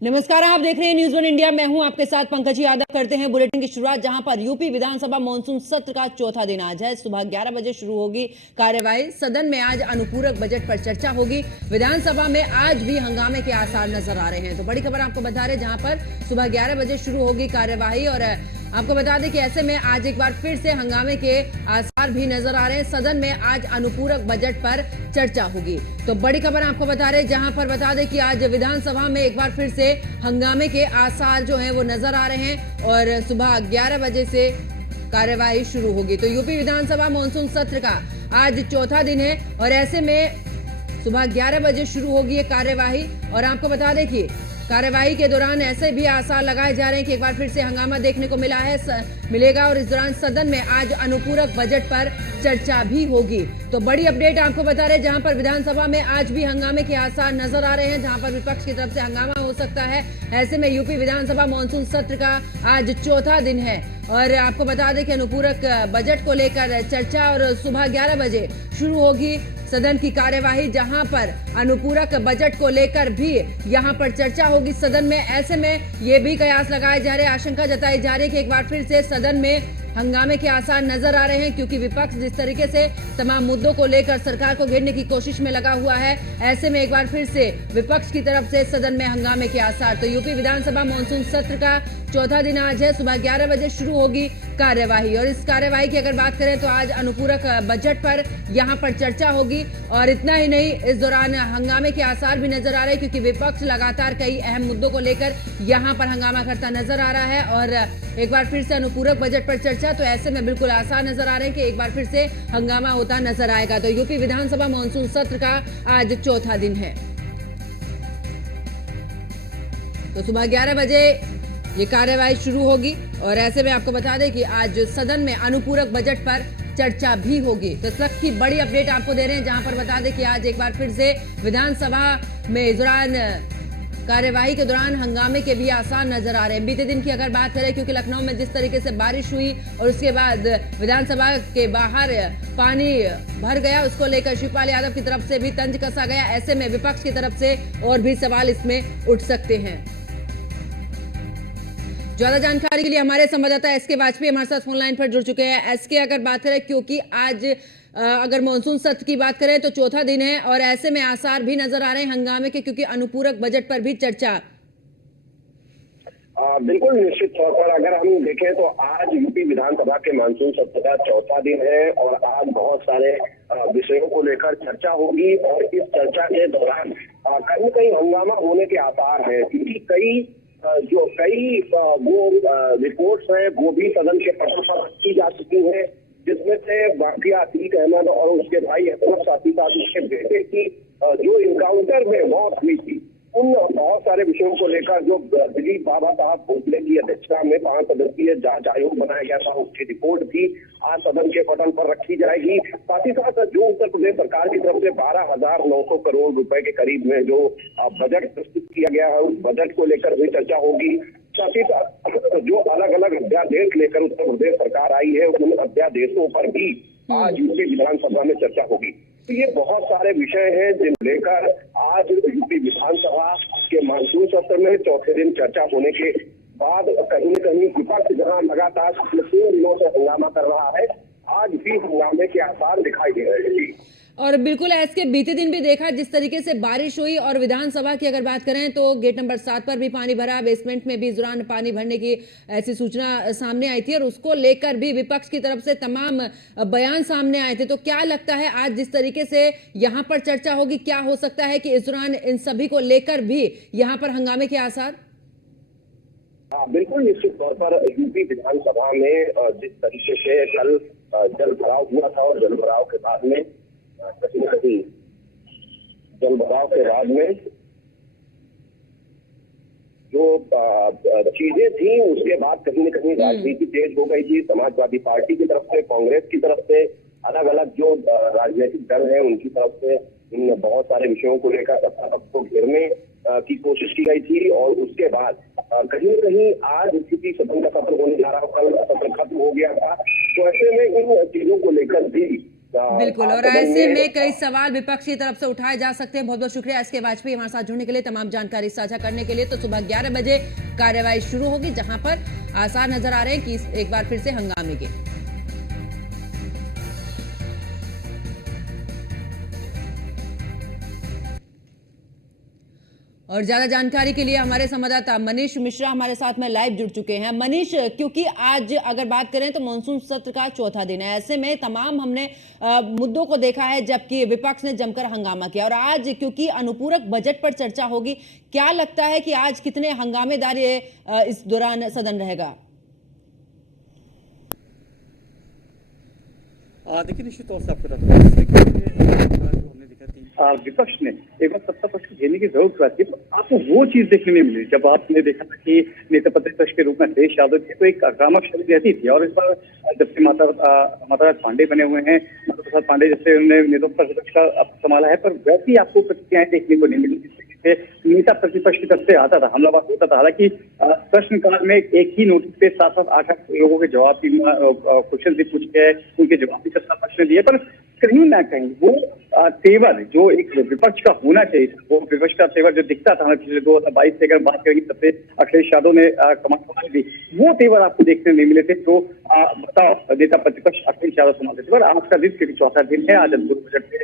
नमस्कार, आप देख रहे हैं न्यूज़ वन इंडिया। मैं हूं आपके साथ पंकज यादव। करते हैं बुलेटिन की शुरुआत, जहां पर यूपी विधानसभा मानसून सत्र का चौथा दिन आज है। सुबह 11 बजे शुरू होगी कार्यवाही। सदन में आज अनुपूरक बजट पर चर्चा होगी। विधानसभा में आज भी हंगामे के आसार नजर आ रहे हैं। तो बड़ी खबर आपको बता रहे, जहां पर सुबह 11 बजे शुरू होगी कार्यवाही और आपको बता दें कि ऐसे में आज एक बार फिर से हंगामे के आसार भी नजर आ रहे हैं। सदन में आज अनुपूरक बजट पर चर्चा होगी। तो बड़ी खबर आपको बता रहे, जहां पर बता दें कि आज विधानसभा में एक बार फिर से हंगामे के आसार जो हैं वो नजर आ रहे हैं और सुबह 11 बजे से कार्यवाही शुरू होगी। तो यूपी विधानसभा मानसून सत्र का आज चौथा दिन है और ऐसे में सुबह 11 बजे शुरू होगी ये कार्यवाही। और आपको बता दें कि कार्यवाही के दौरान ऐसे भी आसार लगाए जा रहे हैं कि एक बार फिर से हंगामा देखने को मिलेगा और इस दौरान सदन में आज अनुपूरक बजट पर चर्चा भी होगी। तो बड़ी अपडेट आपको बता रहे, जहां पर विधानसभा में आज भी हंगामे के आसार नजर आ रहे हैं, जहां पर विपक्ष की तरफ से हंगामा हो सकता है। ऐसे में यूपी विधानसभा मानसून सत्र का आज चौथा दिन है और आपको बता दें कि अनुपूरक बजट को लेकर चर्चा और सुबह 11 बजे शुरू होगी सदन की कार्यवाही, जहां पर अनुपूरक बजट को लेकर भी यहां पर चर्चा होगी सदन में। ऐसे में ये भी कयास लगाए जा रहे, आशंका जताई जा रही है कि एक बार फिर से सदन में हंगामे के आसार नजर आ रहे हैं, क्योंकि विपक्ष जिस तरीके से तमाम मुद्दों को लेकर सरकार को घेरने की कोशिश में लगा हुआ है। ऐसे में एक बार फिर से विपक्ष की तरफ से सदन में हंगामे के आसार। तो यूपी विधानसभा मानसून सत्र का चौथा दिन आज है। सुबह 11 बजे शुरू होगी कार्यवाही और इस कार्यवाही की अगर बात करें तो आज अनुपूरक बजट पर यहां पर चर्चा होगी। और इतना ही नहीं, इस दौरान हंगामे के आसार भी नजर आ रहे हैं, क्योंकि विपक्ष लगातार कई अहम मुद्दों को लेकर यहां पर हंगामा करता नजर आ रहा है और एक बार फिर से अनुपूरक बजट पर चर्चा। तो ऐसे में बिल्कुल आसार नजर आ रहे हैं कि एक बार फिर से हंगामा होता नजर आएगा। तो यूपी विधानसभा मानसून सत्र का आज चौथा दिन है। तो सुबह 11 बजे ये कार्यवाही शुरू होगी और ऐसे में आपको बता दें कि आज सदन में अनुपूरक बजट पर चर्चा भी होगी। तो इस वक्त की बड़ी अपडेट आपको दे रहे हैं, जहां पर बता दें कि आज एक बार फिर से विधानसभा में इस दौरान कार्यवाही के दौरान हंगामे के भी आसार नजर आ रहे हैं। बीते दिन की अगर बात करें, क्योंकि लखनऊ में जिस तरीके से बारिश हुई और उसके बाद विधानसभा के बाहर पानी भर गया, उसको लेकर शिवपाल यादव की तरफ से भी तंज कसा गया। ऐसे में विपक्ष की तरफ से और भी सवाल इसमें उठ सकते हैं। ज्यादा जानकारी के लिए हमारे संवाददाता एसके वाजपेयी हमारे साथ फोन लाइन पर जुड़ चुके हैं। एसके, अगर बात करें, क्योंकि आज अगर मानसून सत्र की बात करें तो चौथा दिन है और ऐसे में आसार भी नजर आ रहे हैं हंगामे के, क्योंकि अनुपूरक बजट पर भी चर्चा। बिल्कुल, निश्चित तौर पर अगर हम देखें तो आज यूपी विधानसभा के मानसून सत्र का चौथा दिन है और आज बहुत सारे विषयों को लेकर चर्चा होगी और इस चर्चा के दौरान कहीं न कहीं हंगामा होने के आसार हैं, क्योंकि कई वो रिपोर्ट्स हैं वो भी सदन के पटल पर रखी जा चुकी हैं, जिसमें से वाकिया अतीक अहमद और उसके भाई अहमद साथी का उसके बेटे की जो इनकाउंटर में मौत हुई थी, उन बहुत सारे विषयों को लेकर जो दिलीप बाबा साहब भोसले की अध्यक्षता में 5 सदस्यीय जांच आयोग बनाया गया था, उसकी रिपोर्ट भी आज सदन के पटल पर रखी जाएगी। साथ ही साथ जो उत्तर प्रदेश सरकार की तरफ से 12,900 करोड़ रुपए के करीब में जो बजट प्रस्तुत किया गया है, उस बजट को लेकर भी चर्चा होगी। साथ ही साथ जो अलग अलग अध्यादेश लेकर उत्तर प्रदेश सरकार आई है, उन अध्यादेशों पर भी आज यूपी विधानसभा में चर्चा होगी। तो ये बहुत सारे विषय हैं जिन लेकर आज यूपी विधानसभा के मानसून सत्र में चौथे दिन चर्चा होने के बाद कहीं न कहीं विपक्ष जहां लगातार पिछले 3 दिनों से हंगामा कर रहा है, आज भी हंगामे के आसार दिखाई दे रहे हैं। और बिल्कुल ऐसे बीते दिन भी देखा जिस तरीके से बारिश हुई और विधानसभा की अगर बात करें तो गेट नंबर 7 पर भी पानी भरा, बेसमेंट में भी इस दौरान पानी भरने की ऐसी सूचना सामने आई थी और उसको लेकर भी विपक्ष की तरफ से तमाम बयान सामने आए थे। तो क्या लगता है आज जिस तरीके से यहाँ पर चर्चा होगी, क्या हो सकता है कि इस दौरान इन सभी को लेकर भी यहाँ पर हंगामे के आसार? बिल्कुल, निश्चित तौर पर यूपी विधानसभा में जिस तरीके से कल जल भराव हुआ था और जल भराव के बाद में कहीं न कहीं जो चीजें थी उसके बाद कहीं न कहीं राजनीति तेज हो गई थी। समाजवादी पार्टी की तरफ से, कांग्रेस की तरफ से, अलग अलग जो राजनीतिक दल है उनकी तरफ से इन बहुत सारे विषयों को लेकर सत्ता पक्ष को घेरने की कोशिश की गई थी और उसके बाद कहीं न कहीं आज स्थिति सदन का सत्र होने जा रहा, कल सत्र खत्म हो गया था। तो ऐसे में इन चीजों को लेकर भी बिल्कुल, और सदन ऐसे में में कई सवाल विपक्ष की तरफ से उठाए जा सकते हैं। बहुत बहुत शुक्रिया एस के वाजपेयी हमारे साथ जुड़ने के लिए, तमाम जानकारी साझा करने के लिए। तो सुबह 11 बजे कार्यवाही शुरू होगी, जहां पर आसार नजर आ रहे हैं कि एक बार फिर से हंगामे के। और ज्यादा जानकारी के लिए हमारे संवाददाता मनीष मिश्रा हमारे साथ में लाइव जुड़ चुके हैं। मनीष, क्योंकि आज अगर बात करें तो मॉनसून सत्र का चौथा दिन है, ऐसे में तमाम हमने मुद्दों को देखा है, जबकि विपक्ष ने जमकर हंगामा किया, और आज क्योंकि अनुपूरक बजट पर चर्चा होगी, क्या लगता है कि आज कितने हंगामेदार ये इस दौरान सदन रहेगा? देखिए, निश्चित तौर से आपको बता दूं जो हमने देखा थी विपक्ष ने एक बार सत्ता पक्ष को घेरने की जरूरत थी, तो आपको वो चीज देखने नहीं मिली। जब आपने देखा था कि नेता प्रतिपक्ष के रूप में अखिलेश यादव थे, तो एक आक्रामक शैली रहती थी, और इस बार जब से माताराज पांडे बने हुए हैं, माता प्रसाद पांडे जैसे उन्होंने नेता प्रतिपक्ष का संभाला है, पर वैसी आपको प्रतिक्रियाएं देखने को नहीं मिली जिससे नेता प्रतिपक्ष की तरफ से आता था, हमलावर होता था। हालांकि प्रश्नकाल में एक ही नोटिस पे 7-7, 8-8 लोगों के जवाब भी क्वेश्चन भी पूछ के उनके जवाब भी सत्ता पक्ष ने दिए, पर कहीं ना कहीं वो तेवर जो एक विपक्ष का होना चाहिए, वो विपक्ष का तेवर जो दिखता था हमें पिछले 2022 से अगर बात करेंगे, तब से अखिलेश यादव ने कमान संभाली थी, वो तेवर आपको देखने नहीं मिले थे। तो बताओ, नेता प्रतिपक्ष अखिलेश यादव संभालते थे। पर आज का दिन क्योंकि चौथा दिन है, आज अनुपूरक बजट पे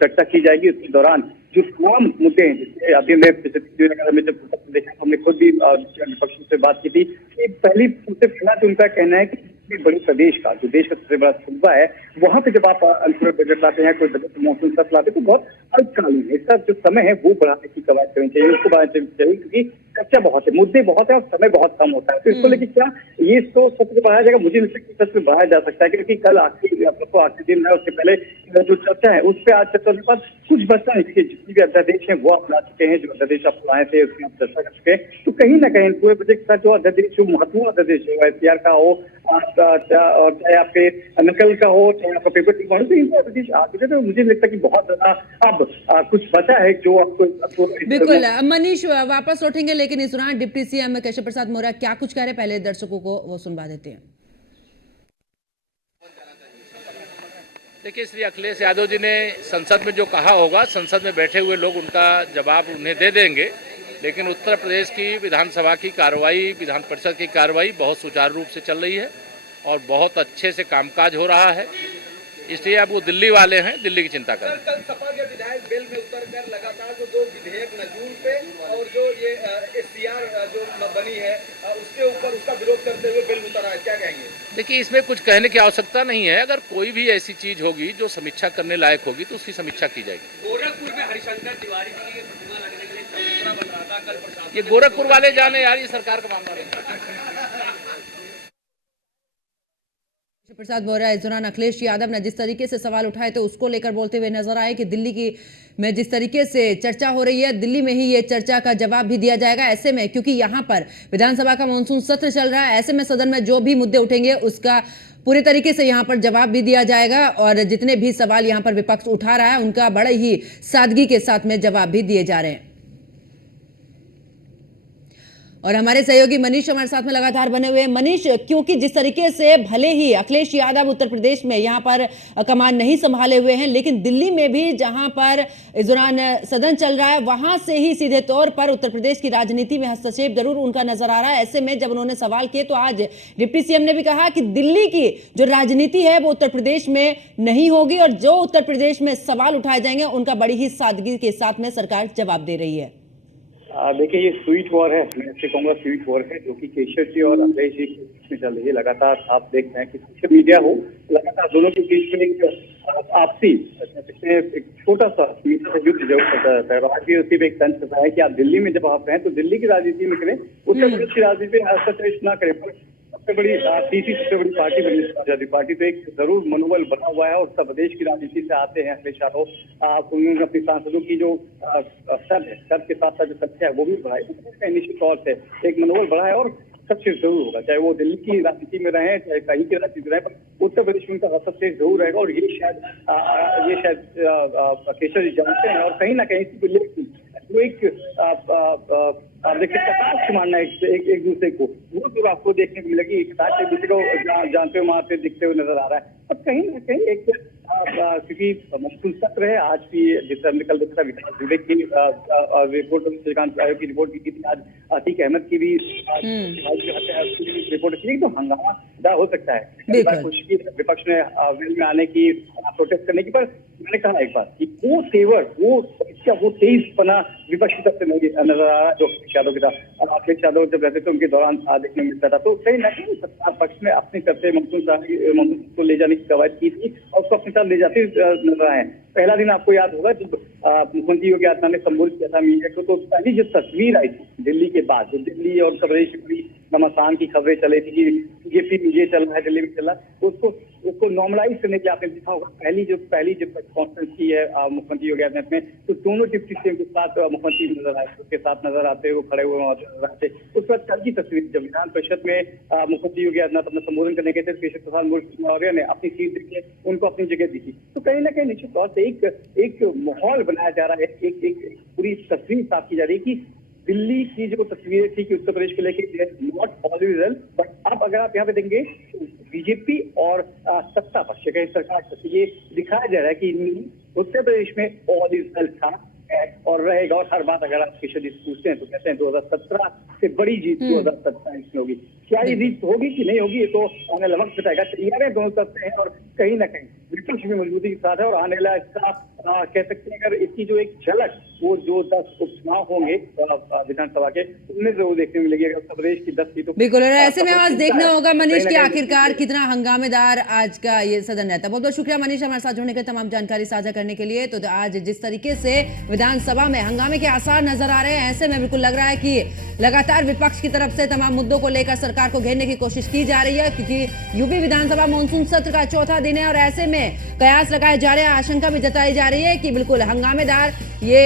चर्चा की जाएगी। उसके दौरान जो तमाम मुद्दे हैं, जिससे अभी मैं पिछले जब देखा, हमने खुद भी विपक्ष से बात की थी कि पहली सबसे पहला तो उनका कहना है कि बड़ी प्रदेश का जो देश का सबसे बड़ा सूबा है, वहां पे जब आप अनुपूरक बजट लाते हैं, कोई बजट मॉनसून सत्र लाते हैं, तो बहुत अल्पकालीन है। इसका जो समय है वो बढ़ाने की कवायद करनी चाहिए, उसको बढ़ाना चाहिए, क्योंकि चर्चा बहुत है, मुद्दे बहुत है और समय बहुत कम होता है। तो इसको लेकर क्या ये तो सत्र बढ़ाया जाएगा? मुझे लगता है कि सत्र बढ़ाया जा सकता है, क्योंकि कल आखिरी दिन है, उससे पहले जो चर्चा है उस पर आज चर्चा होने के बाद कुछ बचता नहीं, क्योंकि जितनी भी अध्यादेश है वो आप ला चुके हैं, जो अध्यादेश आप लाए थे उसकी आप चर्चा कर चुके हैं। तो कहीं ना कहीं पूरे बजट के साथ जो अध्यादेश, जो महत्वपूर्ण अध्यादेश है, एससीआर का हो और चाहे आपके नकल का हो, चाहे आपका पेपर टिक हो, तो इनको अध्यादेश आ चुके। तो मुझे लगता है कि बहुत ज्यादा अब कुछ बचा है जो आपको बिल्कुल मनीष वापस लौटेंगे, लेकिन इस दौरान डिप्टी सीएम केशव प्रसाद मौर्य क्या कुछ कह रहे, पहले दर्शकों को वो सुनवा देते हैं। देखिए, श्री अखिलेश यादव जी ने संसद में जो कहा होगा, संसद में बैठे हुए लोग उनका जवाब उन्हें दे देंगे, लेकिन उत्तर प्रदेश की विधानसभा की कार्रवाई, विधान परिषद की कार्रवाई बहुत सुचारू रूप से चल रही है और बहुत अच्छे से कामकाज हो रहा है। इसलिए अब वो दिल्ली वाले हैं, दिल्ली की चिंता करें। कल सपा के विधायक बेल में उतरकर लगातार जो 2 विधेयक नजूल पे और जो ये एससीआर जो बनी है उसके ऊपर उसका विरोध करते हुए बिल उतरा है, क्या कहेंगे? देखिए, इसमें कुछ कहने की आवश्यकता नहीं है। अगर कोई भी ऐसी चीज होगी जो समीक्षा करने लायक होगी तो उसकी समीक्षा की जाएगी। गोरखपुर में हरिशंकर तिवारी जी की प्रतिमा लगने के लिए चबूतरा बन रहा था, कल प्रशासन ये गोरखपुर वाले जाने यार, ये सरकार का मामला नहीं। प्रसाद मौर्य इस दौरान अखिलेश यादव ने जिस तरीके से सवाल उठाए थे उसको लेकर बोलते हुए नजर आए कि दिल्ली की में जिस तरीके से चर्चा हो रही है, दिल्ली में ही ये चर्चा का जवाब भी दिया जाएगा। ऐसे में क्योंकि यहाँ पर विधानसभा का मानसून सत्र चल रहा है, ऐसे में सदन में जो भी मुद्दे उठेंगे उसका पूरे तरीके से यहाँ पर जवाब भी दिया जाएगा, और जितने भी सवाल यहाँ पर विपक्ष उठा रहा है उनका बड़े ही सादगी के साथ में जवाब भी दिए जा रहे हैं। और हमारे सहयोगी मनीष हमारे साथ में लगातार बने हुए हैं। मनीष, क्योंकि जिस तरीके से भले ही अखिलेश यादव उत्तर प्रदेश में यहाँ पर कमान नहीं संभाले हुए हैं, लेकिन दिल्ली में भी जहाँ पर इस दौरान सदन चल रहा है, वहां से ही सीधे तौर पर उत्तर प्रदेश की राजनीति में हस्तक्षेप जरूर उनका नजर आ रहा है। ऐसे में जब उन्होंने सवाल किए तो आज डिप्टी सीएम ने भी कहा कि दिल्ली की जो राजनीति है वो उत्तर प्रदेश में नहीं होगी, और जो उत्तर प्रदेश में सवाल उठाए जाएंगे उनका बड़ी ही सादगी के साथ में सरकार जवाब दे रही है। देखिए, ये स्वीट वॉर है, मैं इससे कहूँगा स्वीट वॉर है, जो कि केशव जी और अखिलेश जी के बीच में चल रही है। लगातार आप देख रहे हैं कि सोशल मीडिया हो, लगातार दोनों के बीच में एक आपसी एक छोटा सा मीठा सा युद्ध जरूर चलता रहता है। आज भी उसी पे एक तंत्र रहा है कि आप दिल्ली में जब आप हैं तो दिल्ली की राजनीति में करें, उत्तर प्रदेश की राजनीति में हस्तक्षेप ना करें। सबसे बड़ी तीसरी सबसे बड़ी पार्टी बनी समाजवादी पार्टी, तो एक जरूर मनोबल बना हुआ है। और उत्तर प्रदेश की राजनीति से आते हैं अखिलेश यादव, उन्होंने अपने सांसदों की जो स्तर के साथ साथ जो संख्या है वो भी बढ़ाई, निश्चित तौर से एक मनोबल बढ़ा है और हस्तक्षेप जरूर होगा, चाहे वो दिल्ली की राजनीति में रहे, चाहे कहीं की राजनीति में रहे, पर उत्तर प्रदेश में उनका हस्तक्षेप जरूर रहेगा। और ये शायद केशव जी जानते हैं, और कहीं ना कहीं इसी को लेकर जो एक आप देखिए कटाक्ष मारना एक दूसरे को, वो जो आपको देखने को मिलेगी, एक दूसरे को जानते हुए वहां पे दिखते हुए नजर आ रहा है। और कहीं ना कहीं एक क्योंकि मानसून सत्र है, आज भी जिस तरह कल देखा था विकास दुबे की रिपोर्ट, सूर्यकांत आयोग की रिपोर्ट की थी, आज अतीक अहमद की भी रिपोर्ट की, तो हंगामा हो सकता है। बिल्कुल। कोशिश की विपक्ष ने वेल में आने की, प्रोटेस्ट करने की, पर मैंने कहा एक बात कि वो तेवर, वो तेजपना विपक्ष की तरफ से नहीं नजर आ रहा जो अखिलेश यादव के साथ। अखिलेश यादव जब रहते थे उनके दौरान देखने में मिलता था, तो कहीं ना कहीं सत्ता पक्ष ने अपनी तरफ से मानसून को ले जाने की कवायद की थी और उसको अपने साथ ले जाते नजर आए। पहला दिन आपको याद होगा जब मुख्यमंत्री योगी आदित्यनाथ ने संबोधित किया था मीडिया को, तो पहली जो तस्वीर आई थी दिल्ली के बाद, जो दिल्ली और उत्तर प्रदेश में घमासान की खबरें चली थी कि बीजेपी में ये चल रहा है, दिल्ली में चल रहा है, उसको नॉर्मलाइज करने के आपने देखा होगा। पहली जो कॉन्फ्रेंस की है मुख्यमंत्री योगी आदित्यनाथ ने, तो दोनों डिप्टी सीएम के साथ मुख्यमंत्री नजर आए, उसके साथ नजर आते हुए खड़े हुए नजर आते। उस वक्त कल की तस्वीर जब विधान परिषद में मुख्यमंत्री योगी आदित्यनाथ अपना संबोधन करने के थे, केशव प्रसाद मौर्य ने अपनी सीट देके उनको अपनी जगह दी थी। तो कहीं ना कहीं निश्चित तौर से एक माहौल बनाया जा रहा है, एक पूरी तस्वीर साफ की जा रही है कि दिल्ली की जो तस्वीरें थी कि उत्तर प्रदेश को लेकर नॉट ऑलवेज वेल, बट अब अगर आप यहाँ पे देखेंगे बीजेपी और सत्ता पक्ष का सरकार ये दिखाया जा रहा है कि उत्तर प्रदेश में ऑल इज वेल था और रहेगा। और हर बात अगर आप किशोर जी पूछते हैं तो कहते हैं 2017 से बड़ी जीत 2027 में होगी। क्या ये जीत होगी कि नहीं होगी, ये तो आने वाला वक्त बताएगा। तैयार है दोनों तरफ से हैं और कहीं ना कहीं विपक्ष भी मजबूती के साथ है और आने वाला इसका कह सकते हैं अगर इसकी जो एक झलक वो जो 10 उपचुनाव होंगे विधानसभा के, उनमें जरूर देखने को मिलेगी। उत्तर प्रदेश की 10 सीटों बिल्कुल, और ऐसे में आज देखना होगा मनीष कि आखिरकार कितना हंगामेदार आज का ये सदन रहता है। बहुत बहुत शुक्रिया मनीष हमारे साथ जुड़ने के, तमाम जानकारी साझा करने के लिए। तो आज जिस तरीके से विधानसभा में हंगामे के आसार नजर आ रहे हैं, ऐसे में बिल्कुल लग रहा है कि लगातार विपक्ष की तरफ से तमाम मुद्दों को लेकर सरकार को घेरने की कोशिश की जा रही है, क्योंकि यूपी विधानसभा मानसून सत्र का चौथा दिन है और ऐसे में कयास लगाए जा रहे हैं, आशंका भी जताई जा रही है कि बिल्कुल हंगामेदार ये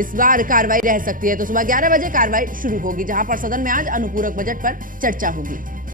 इस बार कार्रवाई रह सकती है। तो सुबह 11 बजे कार्रवाई शुरू होगी, जहां पर सदन में आज अनुपूरक बजट पर चर्चा होगी।